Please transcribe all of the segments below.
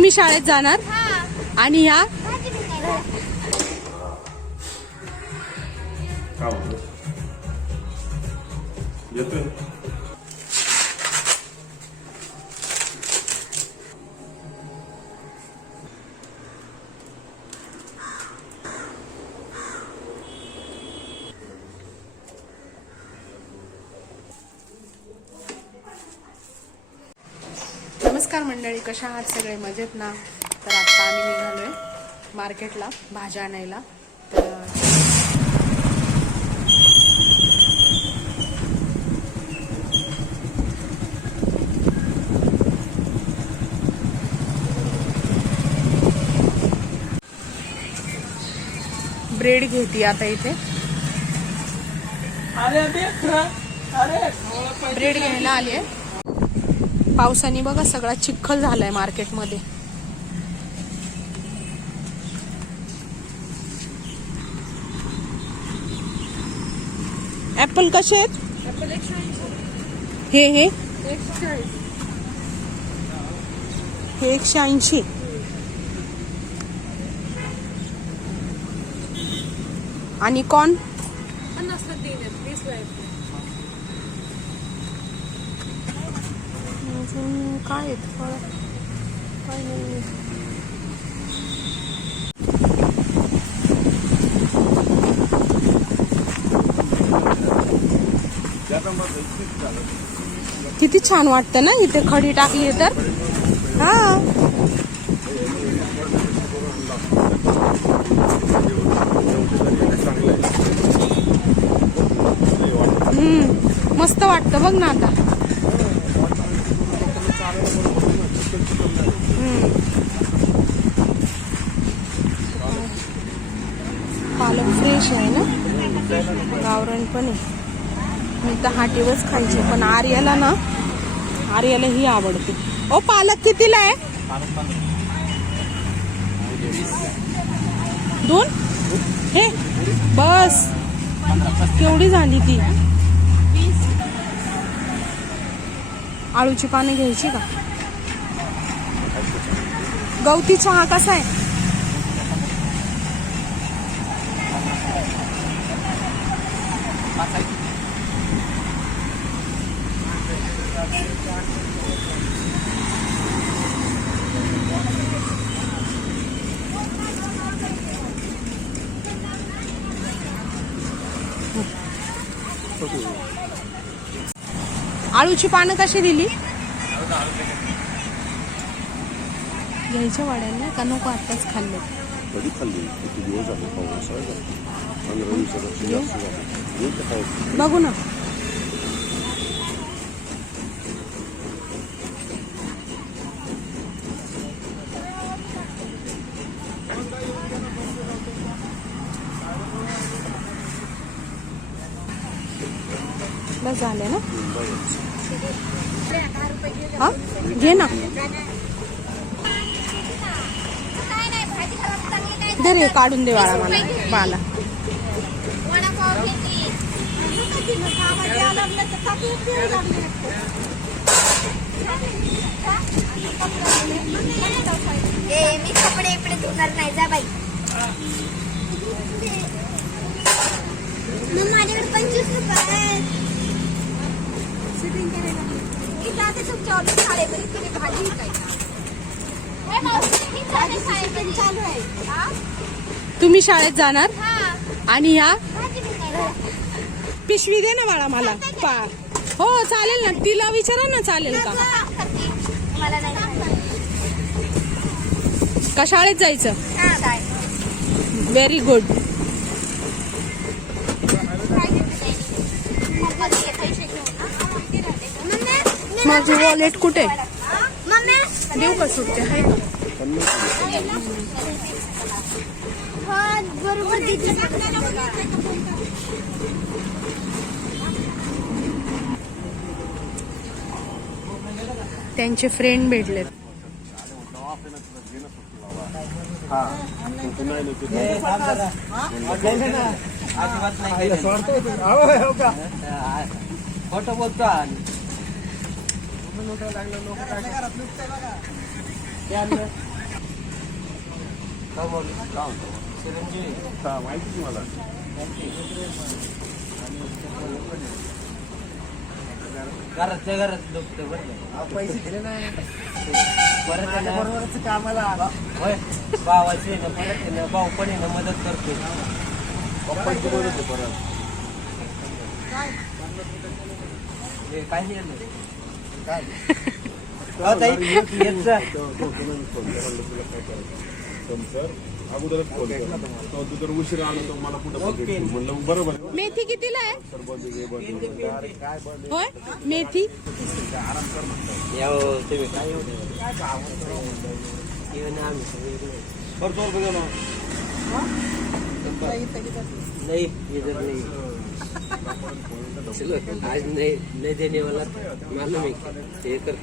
तुम्ही शाळेत जाणार? आणि ह्या येतोय? नमस्कार मंडळी कशा आहात सगळे? मजेत ना? तर आता आम्ही निघालोय मार्केटला भाज्या आणायला. तर ब्रेड घेते आता इथे. ब्रेड घ्यायला आली आहे पावसाने बघा सगळा चिखल झालाय मार्केटमध्ये. ऍपल कसे आहेत? हे हे? हे एकशे ऐंशी. आणि कॉर्न अजून काय आहेत? फळ काय नाही किती छान वाटतं ना इथे खडी टाकली तर. हा. मस्त वाटतं बघ ना आता हम्म. पालक फ्रेश आहे रेस्टॉरंट पण आहे मी तर हाटीवच खायचे पण आर्याला ना आर्याला ही आवडते. ओ पालक कितीला आहे? दोन? हे बस. केवढी झाली ती? आळूची पाने घ्यायची का? गवती चहा कसा आहे? आळूची पानं कशी दिली? घ्यायच्या वाड्यांना का नको आताच खाल्ले? कधी खाल्ली? किती दिवस झाले? झाला पंधरा दिवसापेक्षा जास्त झाले. पाऊस बघू ना. बस झाले ना? हा? घे ना. दे रे काढून दे वाळा मला. बाला मी कपडे इकडे धुणार नाही जा बाई मग माझ्याकडे पंचवीस रुपये आहेत. मी जाते तुमच्या ऑफिस शाळेमध्ये तुम्ही भाजी विकायची. भाजी season चालू आहे हा? तुम्ही शाळेत जाणार हा. आणि ह्या विकायला. पिशवी दे ना बाळा मला पा हो चालेल ना. तिला विचारा ना चालेल का? मला नाही का शाळेत जायचं? व्हेरी गुड माझी वॉलेट कुठे? देऊ का सुटते आहे का? बरोबर त्यांचे फ्रेंड भेटलेत. फोटो बोलतो आणि हा माहिती की मला. घरातल्या घरात दुखतं बरं पैसे दिले नाही. परत आहे ना- बरोबरच कामाला. होय. भावाची आहे ना परत आहे ना भाऊ पण आहे ना मदत करतो पप्पांची मदत आहे परत. हे काय नाही आलं. हो, ताई, येत जा. सर अगोदरच फ़ोन तो तू जर उशिरा आलो तर मला कुठं म्हणलं बरोबर आहे. मेथी कितीला आहे? सर बंद आहे, बंद आहे. होय? मेथी? हो, इकडे. बरं, चोर कधी आला? नहीं इधर नहीं चलो आज नहीं नहीं देने वाला मालूम है क्या? ये कर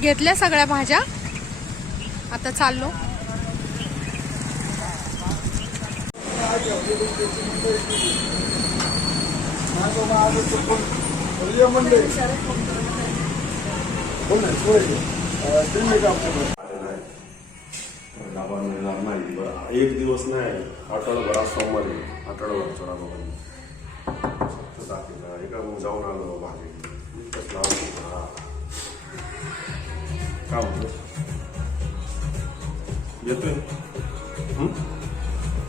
घेतल्या सगळ्या भाज्या. आता चाललो. डाबा मिळणार नाही बरं एक दिवस नाही आठवडाभर आज सोमवारी आठवडाभरचा डाबा एका जाऊन आलो भाजी. हा म्हणतो येतोय हं?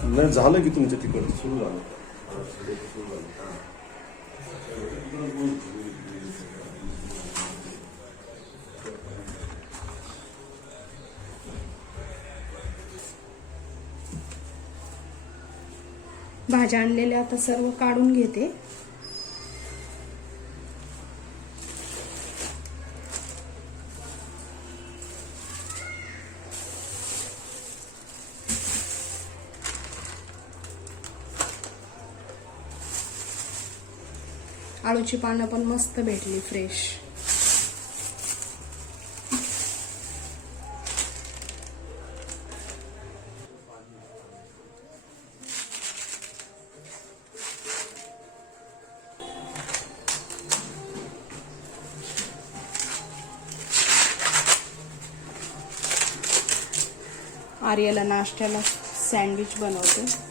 नाही झालं की तुमच्या तिकडचं सुरू झालं. भाज्या आणलेल्या आता सर्व काढून घेते आळूची पानं पण मस्त भेटली फ्रेश आर्याला नाश्त्याला सँडविच बनवते.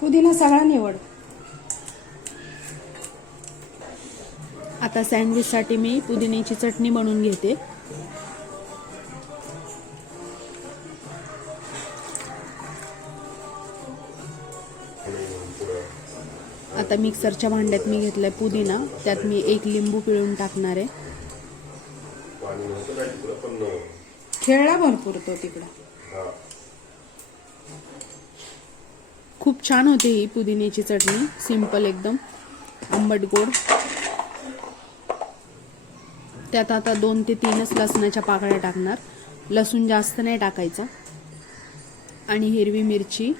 पुदिना सगळा निवड. आता सँडविचसाठी मी पुदिन्याची चटणी बनवून घेते. आता मिक्सरच्या भांड्यात मी घेतलाय पुदिना. त्यात मी एक लिंबू पिळून टाकणार आहे. खेळला भरपूर तो तिकडं. हा. खूप छान होते ही पुदिन्याची चटणी. सिंपल एकदम. आंबट गोड. त्यात आता दोन ते तीनच लसणाच्या पाकळ्या टाकणार. लसूण जास्त नाही टाकायचा. आणि हिरवी मिरची.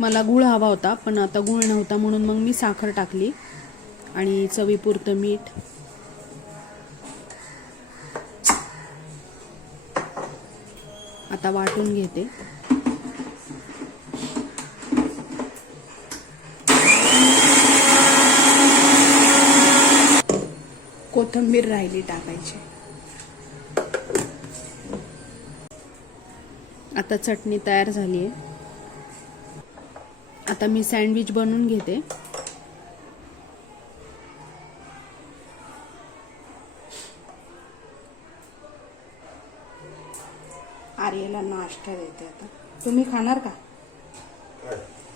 मला गुळ हवा होता पण आता गुळ नव्हता म्हणून मग मी साखर टाकली. आणि चवीपुरतं मीठ. आता वाटून घेते. कोथंबीर राहिली टाकायची. आता चटणी तयार झाली आहे आता मी सँडविच बनवून घेते. आर्याला नाश्ता देते आता. तुम्ही खाणार का?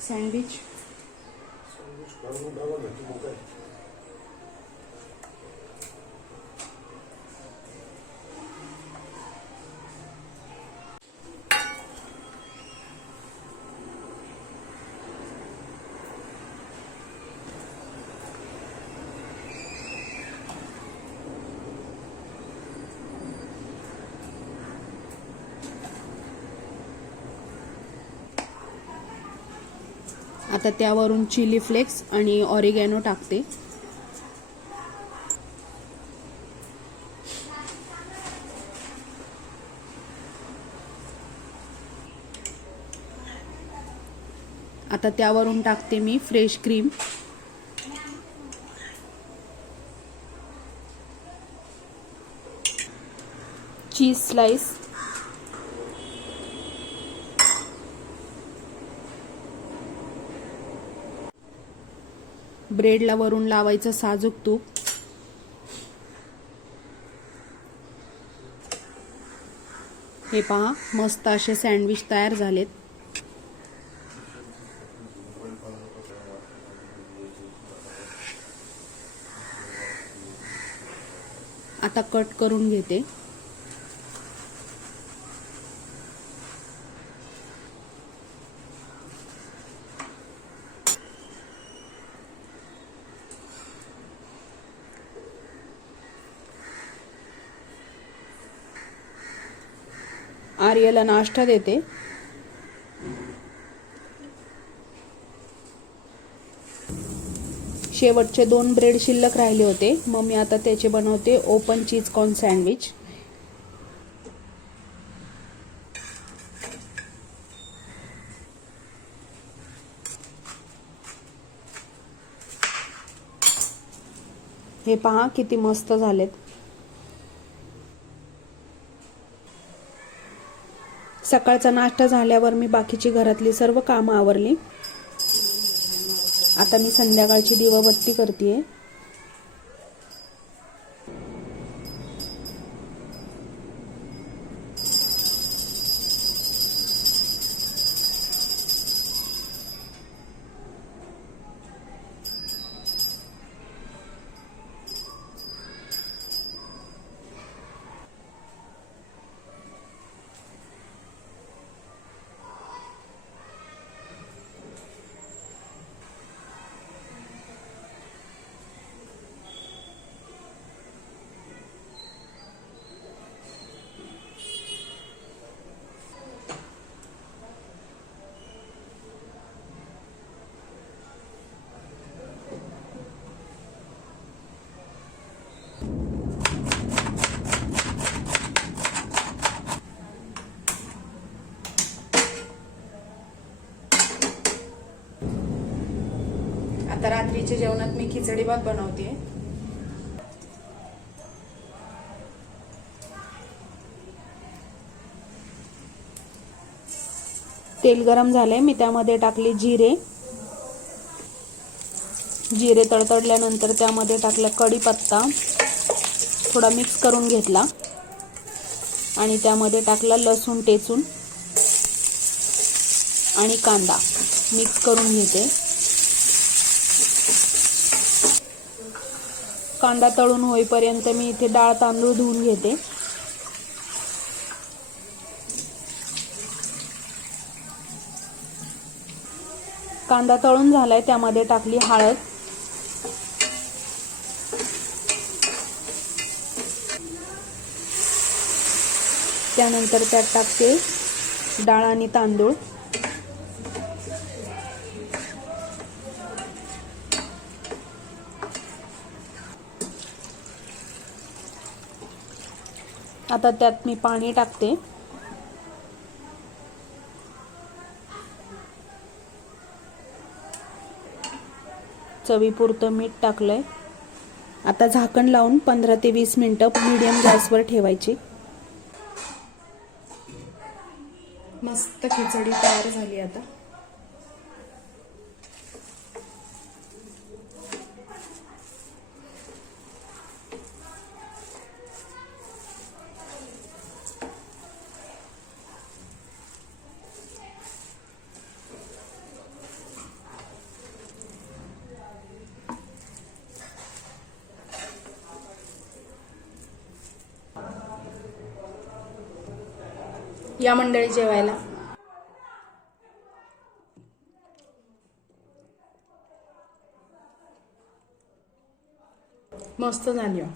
सँडविच आता त्यावरून चिली फ्लेक्स आणि ऑरिगॅनो टाकते. आता त्यावरून टाकते मी फ्रेश क्रीम. Cheese slice. ब्रेडला वरून लावायचं साजूक तूप. हे पहा मस्त असे सँडविच तयार झालेत. आता कट करून घेते. आर्यला नाश्ता देते. शेवटचे दोन ब्रेड शिल्लक राहिले होते. मग मी आता त्याचे बनवते ओपन चीज कॉर्न सँडविच हे पहा किती मस्त झालेत. सकाळचा नाश्ता झाल्यावर मी बाकीची घरातली सर्व कामं आवरली. आता मी संध्याकाळची दिवाबत्ती करते आहे आता रात्रीच्या जेवणात मी खिचडी भात बनवते तेल गरम झाले मी त्यामध्ये टाकले जिरे. जिरे तडतडल्यानंतर त्यामध्ये टाकला कढीपत्ता. थोडा मिक्स करून घेतला. आणि त्यामध्ये टाकला लसूण टेचून. आणि कांदा. मिक्स करून घेते. कांदा तळून होईपर्यंत मी इथे डाळ तांदूळ धुवून घेते. कांदा तळून झालाय त्यामध्ये टाकली हळद. त्यानंतर त्यात टाकते डाळ आणि तांदूळ. आता त्यात मी पाणी टाकते. चवीपुरतं मीठ टाकलंय. आता झाकण लावून पंधरा ते वीस मिनटं मीडियम गॅसवर ठेवायची. मस्त खिचडी तयार झाली आता. या मंडळी जेवायला मस्त झाली हो.